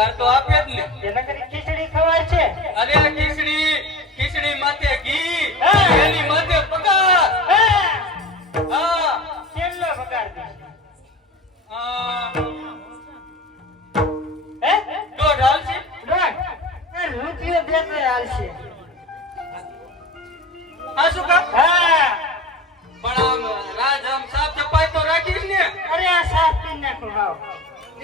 પગાર તો આપે જ ને. એના કરી ખીચડી ખવાય છે. અરે ખીચડી માથે ઘી, એની માથે પગાર. હા કેટલો પગાર દે? દોઢ હાલશે. રૂપિયો દે તો હાલશે. હા શું કા? હા પણ આમ રાજ આમ સાફ સફાઈ તો રાખીશ ને. અરે આ સાફ કરી નાખો ભાવ.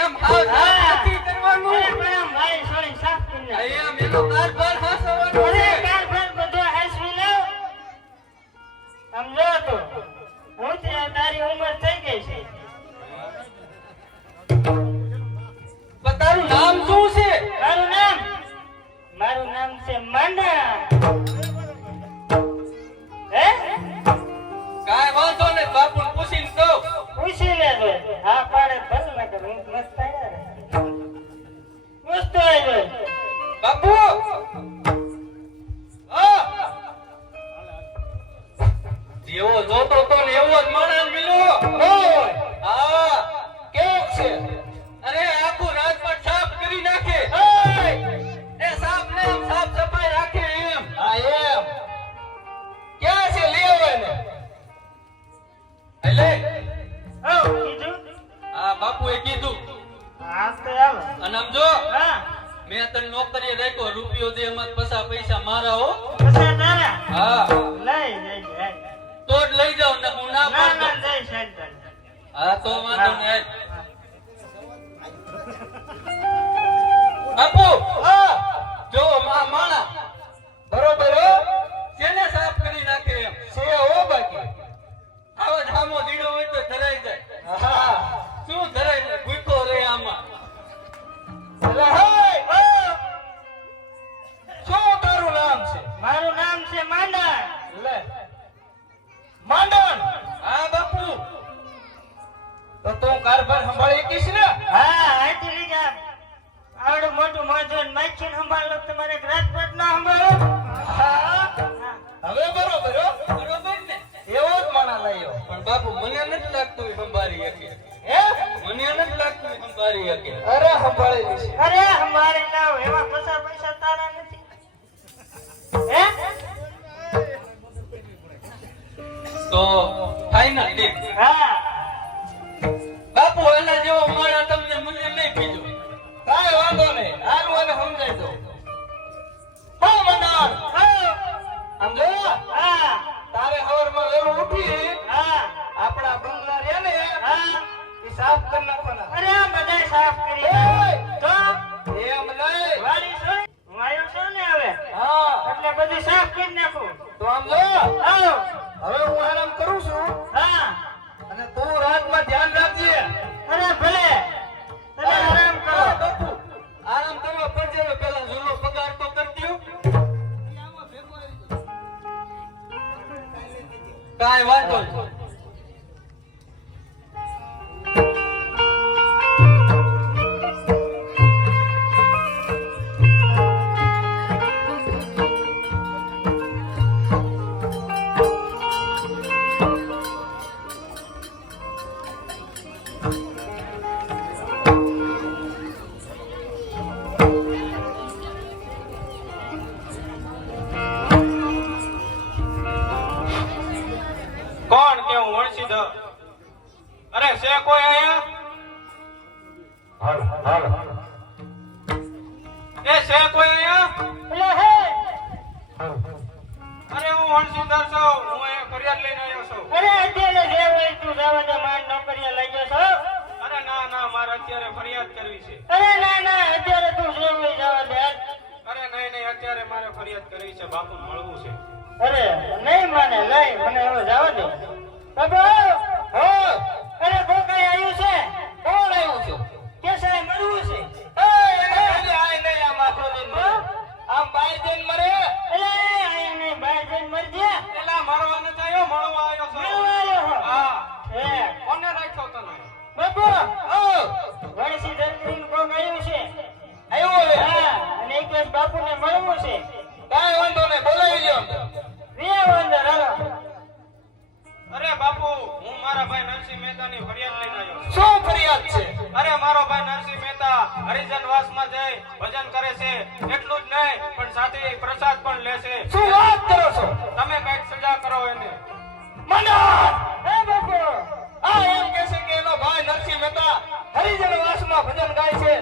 એમ હાવ સાફ નથી કરવાનું. અરે પણ આમ મારી સોળી સાફ કરી નાખો. એમ એનો કારભાર હાસવાનો અરે છે. કારભાર બધો હાસવી લો. સમજો તો હું ત્યાં તારી ઉંમર થઈ ગઈ છે. પણ તારું નામ શું છે? મારું નામ છે માંડા. હે કાંઈ વાંધો ને બાપુ પૂછીને કહું. પૂછી લેજો. હા પાડે ભલે ના કર હું મસ્ત આવ્યા રે. મસ્ત આવ્યો. બાપુ હા જેવો જોતો તો ને એવો જ માણસ મળ્યો. હા કેવો છે? અરે આખું રાજપાટ સાફ કરી નાખે. એ સાફ ને આમ સાફ સફાઈ રાખે એમ. હા એમ ક્યાં છે લેવાય ને એટલે કીધું હા બાપુએ કીધું. હા તો આવો. અને આમ જો હા મેં તને નોકરીએ રાખ્યો, રૂપિયો દે એમાં પૈસા મારા હો. પૈસા તારા હા લઈ લઈ. તો જ લઈ જાવ ને હું ના ના પાડતો. ના જય શાંતિ. હા તો વાંધો નહીં. બાપુ જો માણા બરોબર હો, જેને સાફ કરી નાખે એમ છે હો. બાકી આવો જામો દીડો હોય તો ધરાઈ જાય. હા શું ધરાઈ જાય? ભૂખો રે આમાં. અરે હે શું તારું નામ છે? મારું નામ છે માંડા. લે માંડણ. હા બાપુ તો તું કારભાર સંભાળી કીશ ને? હા આથી લીધા આવડું મોટું મોજોન માખીને સંભાળો તમારે રાજપાટ ના સંભાળો. હા હવે બરોબર હો. બરોબર ને એવો જ માણા લાયો. પણ બાપુ મને નથી લાગતું એ સંભાળી શકે. હે મને નથી લાગતું એ સંભાળી શકે. અરે સંભાળેલી છે. અરે અમારે ના હોય એવા પૈસા તારા નથી. હે તો ફાઇનલ ડીલ. હા બાપુ એના જેવો માણા તમને મને નહીં કીધું. કાંઈ વાંધો નહીં. આનું મને સમજાય દો. હા મંડાણ આમ જો હા તારે હવારમાં વહેલું ઉઠી હા આપણા બંગલા રહ્યા ને હા. એ સાફ કરી નાખવાના. અરે આ બધા સાફ કરી તો એમ નહીં. વાળી છો હું આવ્યો છું ને હવે હા એટલે બધું સાફ કરી નાખું. તો આમ જો આવો. હવે હું આરામ કરું છું હા અને તું રાતમાં ધ્યાન રાખજે. અરે ભલે તમે આરામ કરો. હા, બાપુ આરામ કરવા પડશે. હવે પેલા જૂનો પગાર તો કરી દઉં. કાંઈ વાંધો નહીં. કોણ કેવું વણસી દ? અરે છે કોઈ અહીંયા? એ છે કોઈ અહીંયા? એટલે હે અરે હું વણસીદાર છું. હું અહીંયા ફરિયાદ લઈને આવ્યો છું. અરે અત્યારે જે હોય તું જવા દે માર નોકરીએ લાગ્યો છો. અરે ના ના, મારે અત્યારે ફરિયાદ કરવી છે. અરે ના ના અત્યારે તું જે હોય જવા દે. અરે નહીં નહીં, અત્યારે મારે ફરિયાદ કરવી છે. બાપુ મળવું છે. અરે નહીં માને લઈ મને હવે જવા દે. બાબા હા અરે કોકાઈ આવ્યું છે. કોણ આવ્યું છે? કે સાહેબ મળવું છે. આમ બાય જઈને મરે. અરે આયા નહીં બહાર જઈને મરજે. એલા મરવા નથી આવ્યો, મળવા આવ્યો છું. મળવા આવ્યો હો. હા. હે કોને રાખ્યો તને? બાબુ વણસી ધરતીનું કોક આવ્યું છે. આવ્યો હવે. હા અને એક દિવસ બાપુને મળવું છે. કાંઈ વાંધો નહીં, બોલાવી લ્યો. અંદર હાલો. અરે બાપુ, હું મારા ભાઈ નરસિંહ મહેતાની ફરિયાદ લઈને આવ્યો છું. શું ફરિયાદ છે? અરે મારો ભાઈ નરસિંહ મહેતા હરિજન વાસમાં જઈ છે, એટલું જ નહીં પણ સાથે પ્રસાદ પણ લેશે. શું વાત કરો છો? તમે કઈક સજા કરો એને. મનન! હે બાપુ આ એમ કહે છે કે એનો ભાઈ નરસિંહ મહેતા હરિજન વાસમાં ભજન ગાય છે.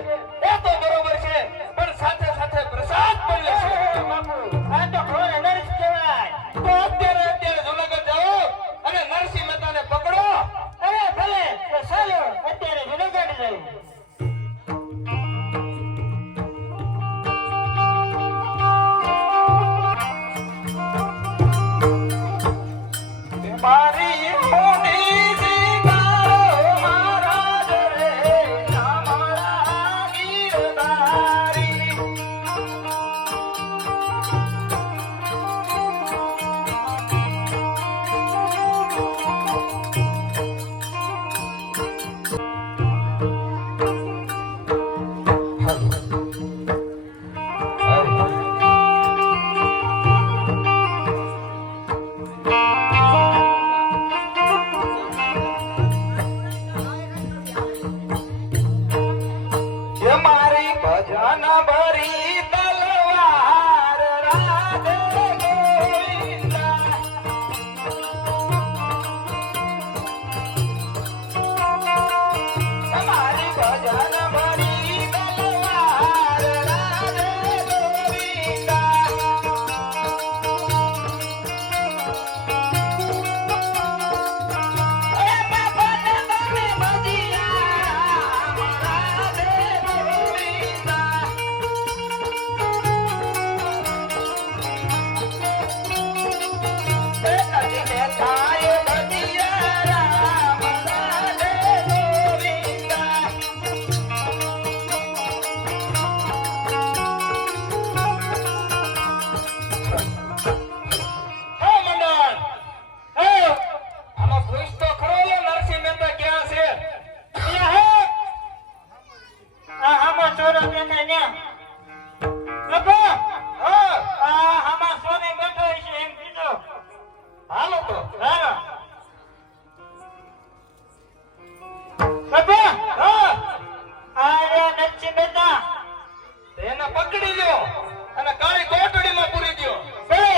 એ તો બરોબર છે, પણ સાથે સાથે પ્રસાદ પણ લે છે. બાપુ આ તો ઘોર નરસ કહેવાય. તો અત્યારે જુનાગઢ જાઓ અને નરસિંહ મહેતાને પકડો. અરે ભલે તો ચાલો અત્યારે જુનાગઢ જવું. મારી મોટી શિકારો મહારાજ રે, અમારા ગીરધારી. એ મારી ભજન ભરી તલવાર રાધે ગોવિંદા. એ મારી ભજન ભરી તલવાર રાધે ગોવિંદા. એ બાપાને તમે ભજિયા રાધે ગોવિંદા. એ નદીને થાય ભજિયા રામ રાધે ગોવિંદા. હો મંડળ, હે આમાં પૂછ તો ખરો લે નરસિંહ મહેતા ક્યાં છે? અહીંયા હે આ હામો ચોરો દેખાય ને બાપુ હા, આ હામા સોને બેઠો છે એમ કીધું. હાલો તો. હાલો બાપુ હા, આ રે નરસિંહ મહેતા એને પકડી લ્યો અને કાળી કોટડીમાં પૂરી દ્યો. ભલે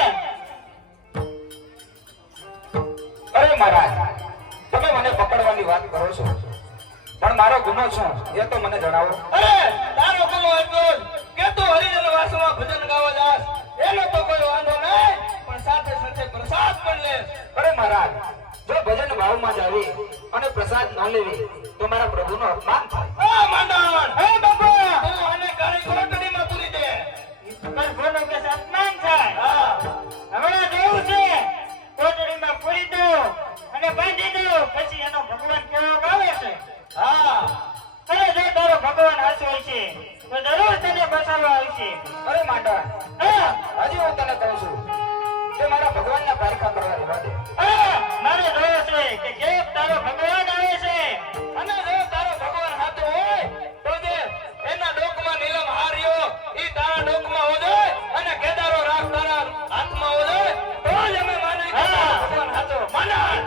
અરે મહારાજ, તમે મને પકડવાની વાત કરો છો, પણ મારો ગુનો શું એ તો મને જણાવો. અરે તારો ગુનો એટલો જ કે તું હરિજન વાસમાં ભજન ગાવા જાસ, એનો તો કોઈ વાંધો નહીં, પણ સાથે સાથે પ્રસાદ પણ લે. અરે મહારાજ, જો ભજન ભાવમાં જ આવી અને પ્રસાદ ન લેવી તો મારા પ્રભુનો અપમાન થાય. હા મંડળ, હે બાપા, તું આને કાળી કોટડીમાં પૂરી દે. પણ કોનો કે અપમાન થાય. હા, હમણાં જોવું છે કોટડીમાં પૂરી દો અને બાંધી દો, પછી એનો ભગવાન કેવો ગાવે છે. હા. અરે જો તારો ભગવાન હાચો છે તો જરૂર તને બચાવવા આવશે. અરે માંડળ, હા હજી હું તને કહું છું કે મારા ભગવાનના પારખા કરવા રહેવા દે. હા મારે જોયું છે કે કેમ તારો ભગવાન આવે છે. અને જો તારો ભગવાન હાથો હોય તો જે એના ડોકમાં નીલમ હાર્યો ઈ તારા ડોકમાં હોજે અને કેદારો રાખ તારા હાથમાં હોજે, તો જ અમે માની કે તારો ભગવાન હાથો. માંડળ,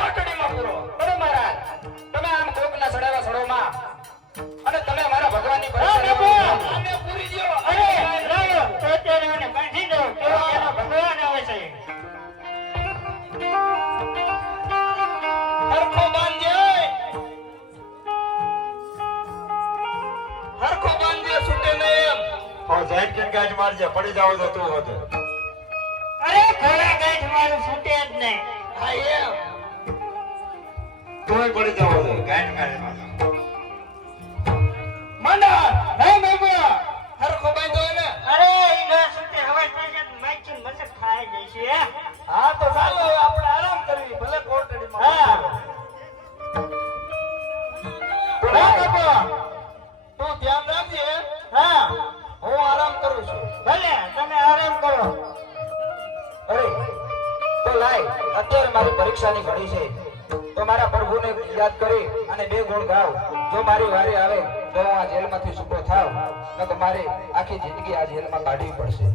કોટડીમાં પૂરો. અરે મહારાજ, તમે આમ કોકના સડાવા સડોમાં અને તમે મારા ભગવાનની પરીક્ષા બાપા! લેવા આને પૂરી દ્યો. અરે લાવો તો અત્યારે મને બાંધી દો કેવો એનો ભગવાન આવે છે. હરખો બાંધજે, હરખો બાંધજે, છૂટે નહીં એમ. ગાંઠ મારજે, પડી જાવ તો તું હતો. અરે ઘોડા ગાંઠ મારું છૂટે જ નહીં. હા એમ. તોય પડી જાવ તો ગાંઠ મારે મંડળ, હે બાબા હરખો બાંધો એને. અરે ઈ ના છૂટે હવે પાછા માઈકી મસક ખાઈ જશે. હા તો ચાલો હવે આપણે આરામ કરવી, ભલે કોટડીમાં. હા તું હા બાબા તું ધ્યાન રાખજે, હા હું આરામ કરું છું. ભલે તમે આરામ કરો. અરે તો લાય, અત્યારે મારી પરીક્ષાની ઘડી છે, તો મારા પ્રભુને યાદ કરી અને બે ગુણ ગાવ. જો મારી વારી આવે તો હું આ જેલમાંથી છૂટો થાવ, ન તો મારે આખી જિંદગી આ જેલમાં કાઢવી પડશે.